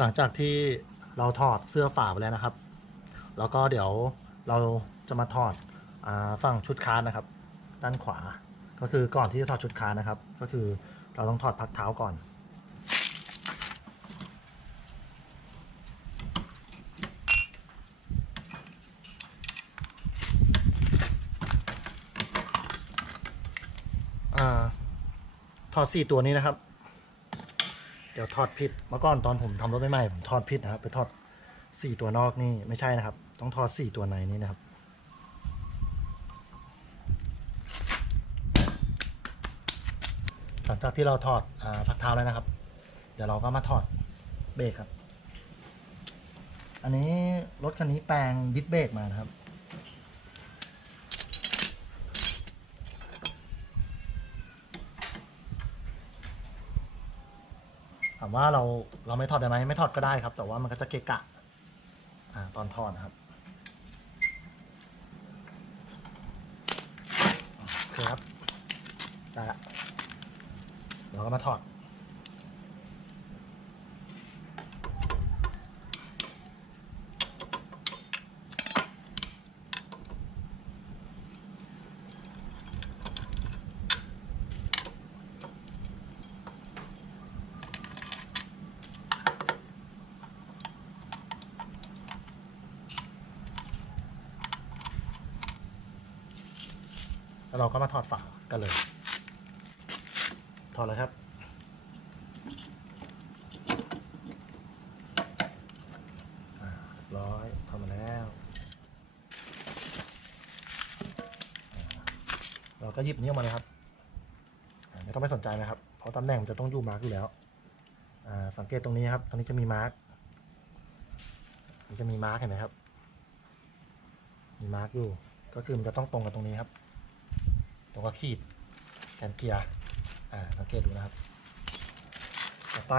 หลังจากที่เราถอดเสื้อฝาไปแล้วนะครับ แล้วก็เดี๋ยวเราจะมาถอดอฝั่งชุดคานนะครับ ด้านขวา ก็คือก่อนที่จะถอดชุดคานนะครับ ก็คือเราต้องถอดพักเท้าก่อนอถอดสี่ตัวนี้นะครับ ดี๋ยวถอดผิดเมื่อก่อนตอนผมทำรถใหม่ๆผมถอดผิดนะครับ ไปถอดสี่ตัวนอกนี่ไม่ใช่นะครับ ต้องถอดสี่ตัวในนี้นะครับ หลังจากที่เราถอดอพักเท้าแล้วนะครับ เดี๋ยวเราก็มาถอดเบรกครับ อันนี้รถคันนี้แปลงดิสเบรกมานะครับ ถามว่าเราเราไม่ถอดได้ไหมไม่ถอดก็ได้ครับ แต่ว่ามันก็จะเกะกะอ่าตอนถอดนะครับโอเคครับได้ละเราก็มาถอด เราก็มาถอดฝากันเลย ถอดเลยครับ ร้อยทำมาแล้ว เราก็หยิบนี้วออกมาเลยครับ ไม่ต้องไปสนใจนะครับ เพราะตำแหน่งมันจะต้องอยู่มาร์กอยู่แล้ว สังเกตตรงนี้ครับ ตรงนี้จะมีมาร์กมันจะมีมาร์กเห็นไหมครับ มีมาร์กอยู่ ก็คือมันจะต้องตรงกับตรงนี้ครับ ตรงกับขีดแกนเกียร์อ่าสังเกตดูนะครับ ต่อไป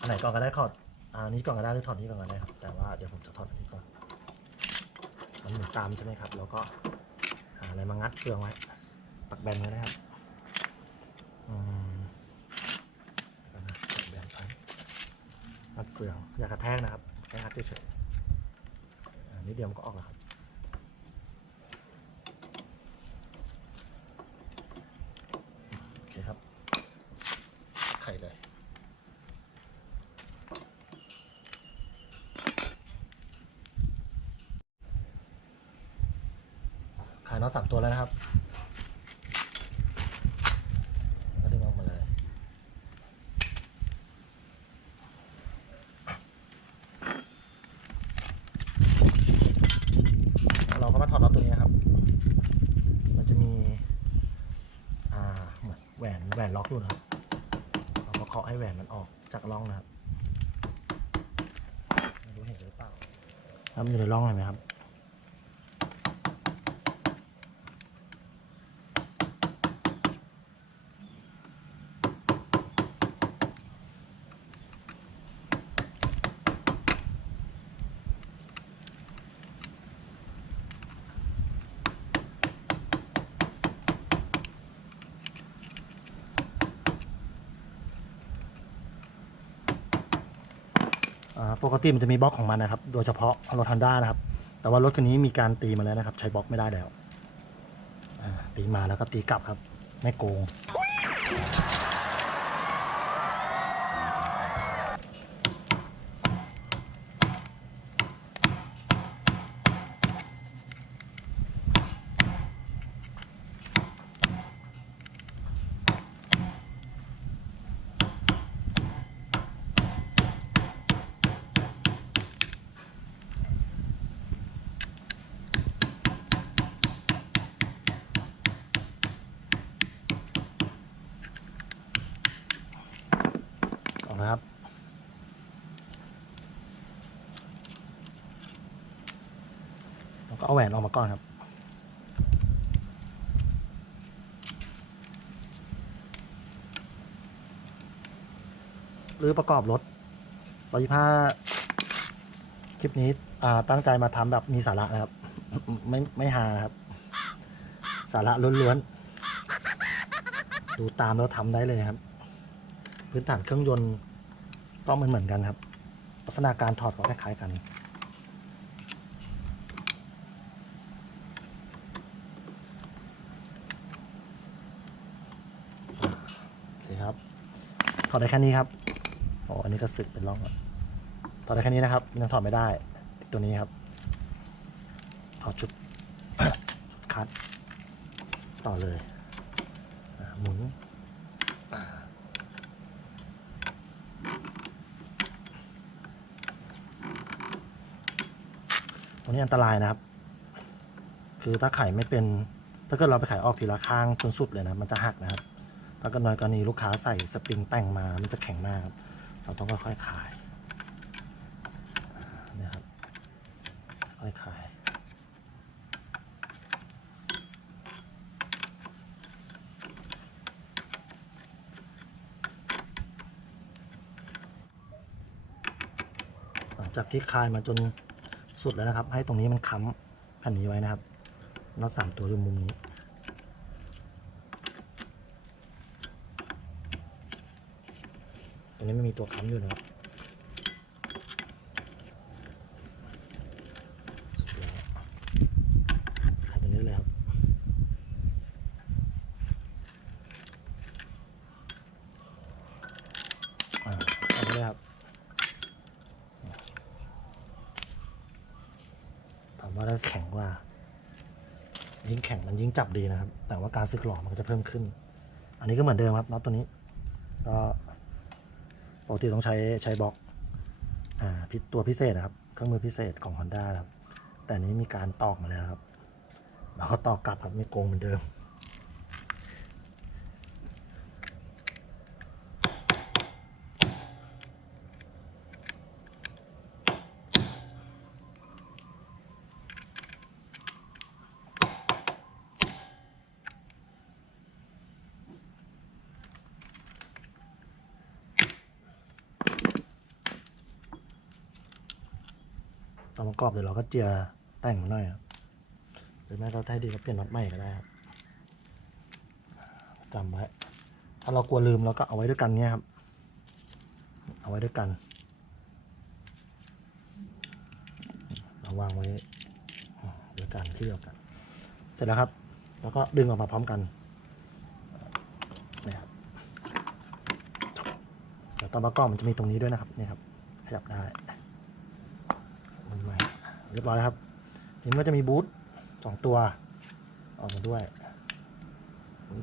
อันไหนก่อนก็ได้ถอดอ่านี้ก่อนก็ได้หรือถอดนี้ก่อนก็ได้ครับ แต่ว่าเดี๋ยวผมจะถอดอันนี้ก่อนมันหมุนตามใช่ไหมครับ แล้วก็หาอะไรมางัดเฟืองไว้ปักแบนไว้นะครับอืมตักแบนไว้งัดเฟืองอย่ากระแทกนะครับแค่งัดเฉยๆอันนี้เดียวมันก็ออกแล้วครับ โอเคครับ ไข่เลย ขายน็อตสามตัวแล้วนะครับก็ดึงออกมาเลยเราก็มาถอดน็อตตัวนี้นะครับ มันจะมีอ่าเหมือนแหวนแหวนล็อกอยู่นะครับเราก็เคาะให้แหวนมันออกจากร่องนะครับไม่รู้เห็นหรือเปล่าครับอยู่ในร่องเห็นไหมครับ ปกติมันจะมีบล็อกของมันนะครับ โดยเฉพาะรถฮันด้านะครับ แต่ว่ารถคันนี้มีการตีมาแล้วนะครับ ใช้บล็อกไม่ได้แล้วตีมาแล้วก็ตีกลับครับ ไม่โกง นะครับ แล้วก็เอาแหวนออกมาก่อนครับ หรือประกอบรถร้อยยี่ห้าคลิปนี้ตั้งใจมาทำแบบมีสาระนะครับ ไม่ไม่ฮานะครับ สาระล้วนๆ ดูตามแล้วทำได้เลยครับ พื้นฐานเครื่องยนต์ ก็เหมือนเหมือนกันครับลักษณะการถอดก็คล้ายๆกัน โอเคครับ ถอดได้แค่นี้ครับโอ้อันนี้ก็สึกเป็นร่องถอดได้แค่นี้นะครับ ยังถอดไม่ได้ ตัวนี้ครับ ถอดชุดคัด ต่อเลยหมุน ตรงนี้อันตรายนะครับ คือถ้าไข่ไม่เป็น ถ้าเกิดเราไปไข่ออกทีละข้างจนสุดเลยนะมันจะหักนะครับ ถ้าเกิดน้อยกรณีลูกค้าใส่สปริงแต่งมา มันจะแข็งมากครับเราต้องค่อยๆคายนี่ยครับค่อยๆคายหลังจากที่คลายมาจน สุดแล้วนะครับ ให้ตรงนี้มันค้ำแผ่นนี้ไว้นะครับน็อตสามตัวอยู่มุมนี้ ตรงนี้ไม่มีตัวค้ำอยู่นะครับสุดแล้วคลายตรงนี้เลยครับ อ่าเอาไปเลยครับ ถามว่าได้แข็งกว่า ยิ่งแข็งมันยิ่งจับดีนะครับ แต่ว่าการสึกหลอมันก็จะเพิ่มขึ้น อันนี้ก็เหมือนเดิมครับน็อตตัวนี้ก็ปกติต้องใช้ใช้บล็อกอ่าพิตัวพิเศษนะครับ เครื่องมือพิเศษของ Honda ครับ แต่นนี้มีการตอกมาแล้วครับเราก็ตอกกลับครับไม่โกงเหมือนเดิม ตอนประกอบเดี๋ยวเราก็เจียแต่งมันหน่อยครับหรือแม้เราถ้าให้ดีก็เปลี่ยนน็อตใหม่ก็ได้ครับจำไว้ ถ้าเรากลัวลืมเราก็เอาไว้ด้วยกันเนี่ยครับ เอาไว้ด้วยกันเราวางไว้ด้วยกันที่เดียวกัน เสร็จแล้วครับ แล้วก็ดึงออกมาพร้อมกันนี่ครับแต่ตอนประกอบมันจะมีตรงนี้ด้วยนะครับนี่ครับ ขยับได้ เรียบร้อยแล้วครับทีนี้ก็จะมีบูทสองตัวออกมาด้วย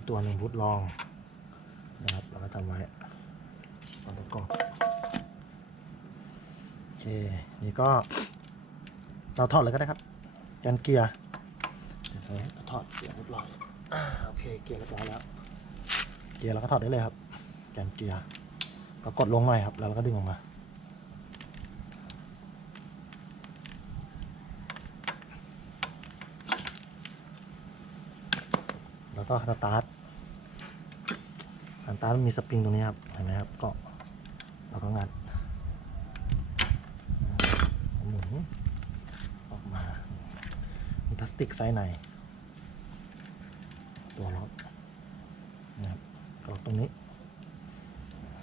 ตัวหนึ่งบูทรองนะครับเราก็จำไว้ตอนประกอบโอเคนี่ก็เราถอดเลยก็ได้ครับแกนเกียร์เดี๋ยวถอดเกียร์เรียบร้อยโอเคเกียร์เรียบร้อยแล้ว เกียร์เราก็ถอดได้เลยครับแกนเกียร์ก็กดลงหน่อยครับ แล้วเราก็ดึงออกมา แล้วก็สตาร์ทสตาร์ทมีสปริงตรงนี้ครับ เห็นไหมครับกาะแล้วก็งัดหมุนออกมา มีพลาสติกไซส้ใน ตัวล็อกนะครับล็อกตรงนี้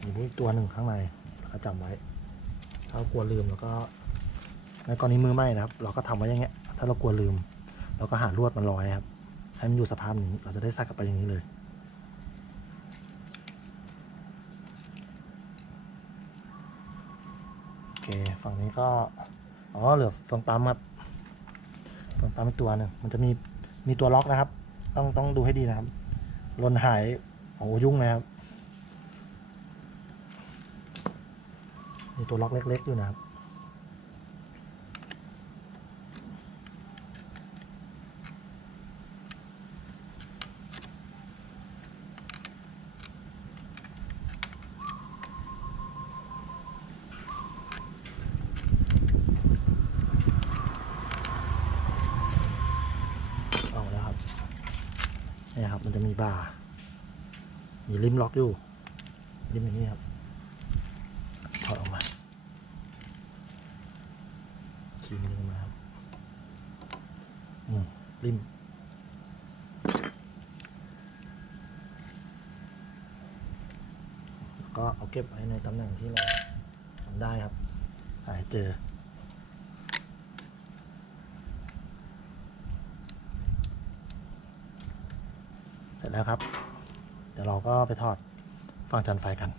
มีบูทอีกตัวหนึ่งข้างในแล้วก็จำไว้ ถ้าเรากลัวลืมแล้วก็ในกรณีมือไหม้นะครับ เราก็ทำไว้อย่างเงี้ย ถ้าเรากลัวลืม เราก็หาลวดมาร้อยครับ ให้มันอยู่สภาพนี้ เราจะได้ใส่กลับไปอย่างนี้เลย โอเค ฝั่งนี้ก็ อ๋อ เหลือเฟืองปั๊มครับเฟืองปั๊มอีกตัวหนึ่งมันจะมี มีตัวล็อกนะครับ ต้อง ต้องดูให้ดีนะครับหล่นหาย โอ้โหยุ่งนะครับ มีตัวล็อกเล็ก ๆ อยู่นะครับ ออกแล้วครับ นี่ครับมันจะมีบาร์มีริมล็อกอยู่ริมอย่างนี้ครับถอดออกมาคีมดึงมาครับอืมริมก็ก็เอาเก็บไว้ในตำแหน่งที่เราทำได้ครับหาให้เจอ เสร็จแล้วครับ เดี๋ยวเราก็ไปทอดฟังจันไฟกัน